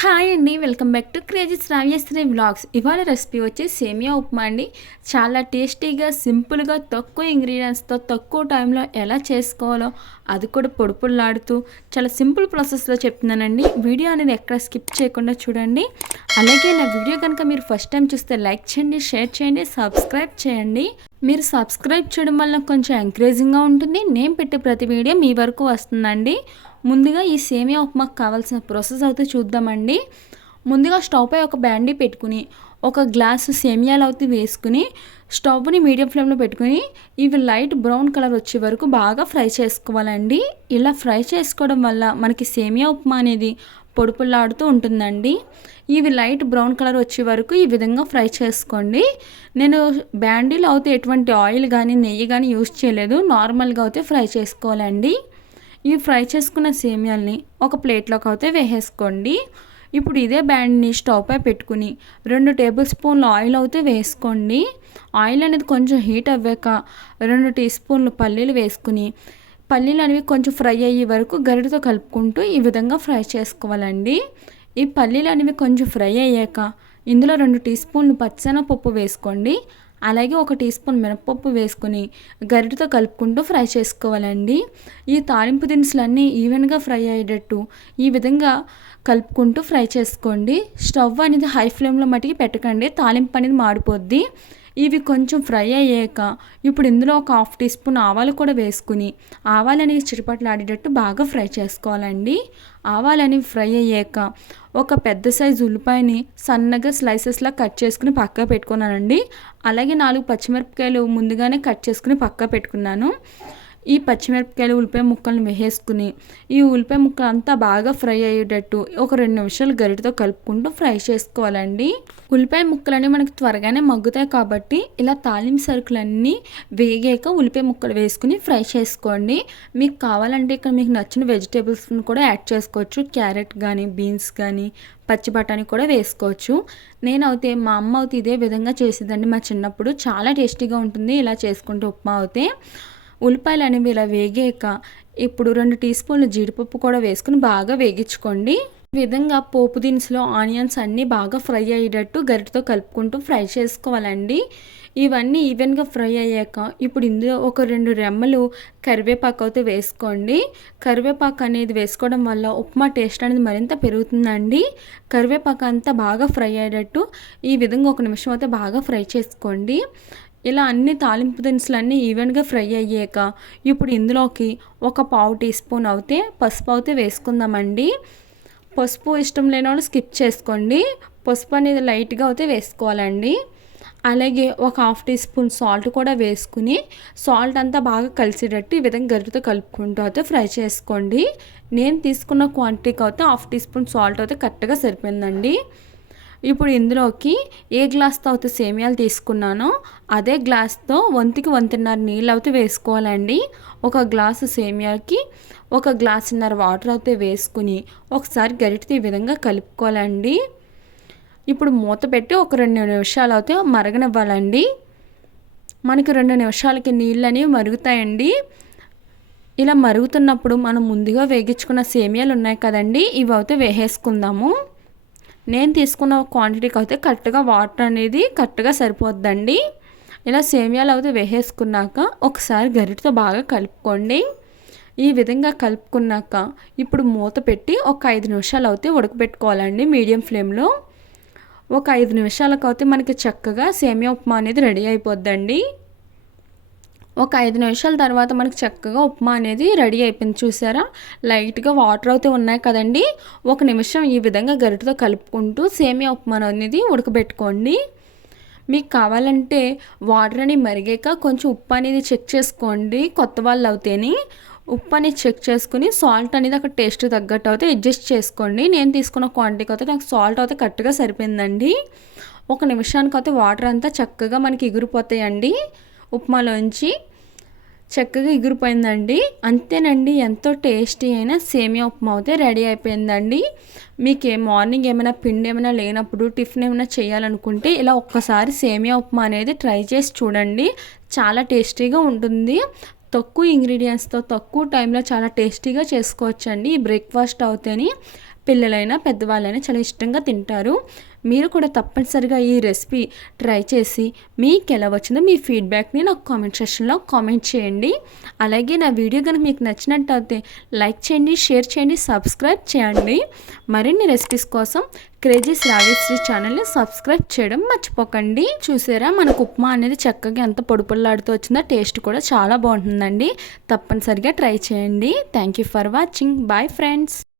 Hi అండి welcome back to crazy Shravyasri vlogs ఇవాళ recipe వచ్చి సేమియా ఉప్మా అండి. చాలా టేస్టీగా సింపుల్గా తక్కువ ఇంగ్రీడియంట్స్తో తక్కువ టైంలో ఎలా చేసుకోవాలో అది కూడా పొడుపుల్లాడుతూ చాలా సింపుల్ ప్రాసెస్లో చెప్తున్నానండి. వీడియో అనేది ఎక్కడ స్కిప్ చేయకుండా చూడండి. అలాగే నా వీడియో కనుక మీరు ఫస్ట్ టైం చూస్తే లైక్ చేయండి షేర్ చేయండి సబ్స్క్రైబ్ చేయండి. మీరు సబ్స్క్రైబ్ చేయడం వల్ల కొంచెం ఎంకరేజింగ్గా ఉంటుంది. నేను పెట్టే ప్రతి వీడియో మీ వరకు వస్తుందండి. ముందుగా ఈ సేమియా ఉప్మాకు కావాల్సిన ప్రాసెస్ అయితే చూద్దామండి. ముందుగా స్టవ్ పై ఒక బ్యాండీ పెట్టుకుని ఒక గ్లాసు సేమియాలు అయితే వేసుకుని స్టవ్ని మీడియం ఫ్లేమ్లో పెట్టుకుని ఇవి లైట్ బ్రౌన్ కలర్ వచ్చే వరకు బాగా ఫ్రై చేసుకోవాలండి. ఇలా ఫ్రై చేసుకోవడం వల్ల మనకి సేమియా ఉప్మా అనేది పొడుపులాడుతూ ఉంటుందండి. ఇవి లైట్ బ్రౌన్ కలర్ వచ్చే వరకు ఈ విధంగా ఫ్రై చేసుకోండి. నేను బ్యాండీలో అయితే ఎటువంటి ఆయిల్ కానీ నెయ్యి కానీ యూజ్ చేయలేదు. నార్మల్గా అయితే ఫ్రై చేసుకోవాలండి. ఈ ఫ్రై చేసుకున్న సేమియాల్ని ఒక ప్లేట్లోకి అయితే వేసేసుకోండి. ఇప్పుడు ఇదే బ్యాండ్ని స్టవ్ పై పెట్టుకుని రెండు టేబుల్ స్పూన్లు ఆయిల్ అయితే వేసుకోండి. ఆయిల్ అనేది కొంచెం హీట్ అవ్వాక రెండు టీ స్పూన్లు పల్లీలు వేసుకుని పల్లీలు అనేవి కొంచెం ఫ్రై అయ్యే వరకు గరిటతో కలుపుకుంటూ ఈ విధంగా ఫ్రై చేసుకోవాలండి. ఈ పల్లీలు అనేవి కొంచెం ఫ్రై అయ్యాక ఇందులో రెండు టీ స్పూన్లు పచ్చనపప్పు వేసుకోండి. అలాగే ఒక టీ స్పూన్ మినపప్పు వేసుకొని గరిటతో కలుపుకుంటూ ఫ్రై చేసుకోవాలండి. ఈ తాలింపు దినుసులన్నీ ఈవెన్గా ఫ్రై అయ్యేటట్టు ఈ విధంగా కలుపుకుంటూ ఫ్రై చేసుకోండి. స్టవ్ అనేది హై ఫ్లేమ్లో మటుకి పెట్టకండి. తాలింపు అనేది మాడిపోద్ది. ఇవి కొంచెం ఫ్రై అయ్యాక ఇప్పుడు ఇందులో ఒక హాఫ్ టీ స్పూన్ ఆవాలు కూడా వేసుకుని ఆవాలు అనేవి చిరుపట్లాడేటట్టు బాగా ఫ్రై చేసుకోవాలండి. ఆవాలు అనేవి ఫ్రై అయ్యాక ఒక పెద్ద సైజు ఉల్లిపాయని సన్నగా స్లైసెస్లా కట్ చేసుకుని పక్క పెట్టుకున్నానండి. అలాగే నాలుగు పచ్చిమిరపకాయలు ముందుగానే కట్ చేసుకుని పక్క పెట్టుకున్నాను. ఈ పచ్చిమిరపకాయలు ఉల్లిపాయ ముక్కలను వేసేసుకుని ఈ ఉల్లిపాయ ముక్కలు అంతా బాగా ఫ్రై అయ్యేటట్టు ఒక రెండు నిమిషాలు గరిటతో కలుపుకుంటూ ఫ్రై చేసుకోవాలండి. ఉల్లిపాయ ముక్కలన్నీ మనకి త్వరగానే మగ్గుతాయి కాబట్టి ఇలా తాలింపు సరుకులన్నీ వేగాక ఉల్లిపాయ ముక్కలు వేసుకుని ఫ్రై చేసుకోండి. మీకు కావాలంటే ఇక్కడ మీకు నచ్చిన వెజిటేబుల్స్ని కూడా యాడ్ చేసుకోవచ్చు. క్యారెట్ కానీ బీన్స్ కానీ పచ్చి బఠానీ కూడా వేసుకోవచ్చు. నేనైతే మా అమ్మ అయితే ఇదే విధంగా చేసేదండి. మా చిన్నప్పుడు చాలా టేస్టీగా ఉంటుంది. ఇలా చేసుకుంటే ఉప్మా అయితే. ఉల్లిపాయలు అనేవి ఇలా వేగాక ఇప్పుడు రెండు టీ స్పూన్లు జీడిపప్పు కూడా వేసుకుని బాగా వేగించుకోండి. ఈ విధంగా పోపు దినుసులో ఆనియన్స్ అన్నీ బాగా ఫ్రై అయ్యేటట్టు గరిటతో కలుపుకుంటూ ఫ్రై చేసుకోవాలండి. ఇవన్నీ ఈవెన్గా ఫ్రై అయ్యాక ఇప్పుడు ఇందులో ఒక రెండు రెమ్మలు కరివేపాకు అయితే వేసుకోండి. కరివేపాకు అనేది వేసుకోవడం వల్ల ఉప్మా టేస్ట్ అనేది మరింత పెరుగుతుందండి. కరివేపాకు అంతా బాగా ఫ్రై అయ్యేటట్టు ఈ విధంగా ఒక నిమిషం అయితే బాగా ఫ్రై చేసుకోండి. ఇలా అన్ని తాలింపు దినుసులు అన్నీ ఈవెన్గా ఫ్రై అయ్యాక ఇప్పుడు ఇందులోకి ఒక పావు టీ స్పూన్ అయితే పసుపు అయితే వేసుకుందామండి. పసుపు ఇష్టం లేని వాళ్ళు స్కిప్ చేసుకోండి. పసుపు అనేది లైట్గా అయితే వేసుకోవాలండి. అలాగే ఒక హాఫ్ టీ స్పూన్ సాల్ట్ కూడా వేసుకుని సాల్ట్ అంతా బాగా కలిసేటట్టు ఈ విధంగా గరిటతో కలుపుకుంటూ అయితే ఫ్రై చేసుకోండి. నేను తీసుకున్న క్వాంటిటీకి అయితే హాఫ్ టీ స్పూన్ సాల్ట్ అయితే కరెక్ట్గా సరిపోయిందండి. ఇప్పుడు ఇందులోకి ఏ గ్లాస్తో అయితే సేమియాలు తీసుకున్నానో అదే గ్లాస్తో వంతికి వంతున్నర నీళ్ళు అయితే వేసుకోవాలండి. ఒక గ్లాసు సేమియాకి ఒక గ్లాసున్నర వాటర్ అయితే వేసుకుని ఒకసారి గరిటితో ఈ విధంగా కలుపుకోవాలండి. ఇప్పుడు మూత పెట్టి ఒక రెండు నిమిషాలు అయితే మరగనివ్వాలండి. మనకి రెండు నిమిషాలకి నీళ్ళు అనేవి మరుగుతాయండి. ఇలా మరుగుతున్నప్పుడు మనం ముందుగా వేగించుకున్న సేమియాలు ఉన్నాయి కదండి ఇవి అయితే వేసేసుకుందాము. నేను తీసుకున్న క్వాంటిటీకి అయితే కరెక్ట్గా వాటర్ అనేది కరెక్ట్గా సరిపోద్దండి. ఇలా సేమియాలు అయితే వేసేసుకున్నాక ఒకసారి గరిటతో బాగా కలుపుకోండి. ఈ విధంగా కలుపుకున్నాక ఇప్పుడు మూత పెట్టి ఒక ఐదు నిమిషాలు అయితే ఉడకబెట్టుకోవాలండి మీడియం ఫ్లేమ్లో ఒక ఐదు నిమిషాలకు అయితే మనకి చక్కగా సేమియా ఉప్మా అనేది రెడీ అయిపోద్దండి. ఒక ఐదు నిమిషాల తర్వాత మనకి చక్కగా ఉప్మా అనేది రెడీ అయిపోయింది చూసారా? లైట్గా వాటర్ అయితే ఉన్నాయి కదండి. ఒక నిమిషం ఈ విధంగా గరిటతో కలుపుకుంటూ సేమియా ఉప్మా అనేది ఉడకబెట్టుకోండి. మీకు కావాలంటే వాటర్ అని మరిగాక కొంచెం ఉప్పు అనేది చెక్ చేసుకోండి కొత్త వాళ్ళు అవుతేని. ఉప్పు అనేది చెక్ చేసుకుని సాల్ట్ అనేది అక్కడ టేస్ట్ తగ్గట్టు అయితే అడ్జస్ట్ చేసుకోండి. నేను తీసుకున్న క్వాంటిటీకి అయితే నాకు సాల్ట్ అయితే కరెక్ట్గా సరిపోయిందండి. ఒక నిమిషానికి అయితే వాటర్ అంతా చక్కగా మనకి ఎగిరిపోతాయండి ఉప్మాలోంచి. చక్కగా ఎగిరిపోయిందండి. అంతేనండి ఎంతో టేస్టీ అయిన సేమియా ఉప్మా అయితే రెడీ అయిపోయిందండి. మీకు మార్నింగ్ ఏమైనా పిండి ఏమైనా లేనప్పుడు టిఫిన్ ఏమైనా చేయాలనుకుంటే ఇలా ఒక్కసారి సేమియా ఉప్మా అనేది ట్రై చేసి చూడండి. చాలా టేస్టీగా ఉంటుంది. తక్కువ ఇంగ్రీడియంట్స్తో తక్కువ టైంలో చాలా టేస్టీగా చేసుకోవచ్చండి. ఈ బ్రేక్ఫాస్ట్ అవుతేని పిల్లలైనా పెద్దవాళ్ళైనా చాలా ఇష్టంగా తింటారు. మీరు కూడా తప్పనిసరిగా ఈ రెసిపీ ట్రై చేసి మీకు ఎలా వచ్చిందో మీ ఫీడ్బ్యాక్ని నాకు కామెంట్ సెక్షన్లో కామెంట్ చేయండి. అలాగే నా వీడియో కనుక మీకు నచ్చినట్టయితే లైక్ చేయండి షేర్ చేయండి సబ్స్క్రైబ్ చేయండి. మరిన్ని రెసిపీస్ కోసం క్రేజీస్ రాగేశ్రీ ఛానల్ని సబ్స్క్రైబ్ చేయడం మర్చిపోకండి. చూసారా మనకు ఉప్మా అనేది చక్కగా ఎంత పొడి వచ్చిందో టేస్ట్ కూడా చాలా బాగుంటుందండి. తప్పనిసరిగా ట్రై చేయండి. Thank you for watching. Bye friends.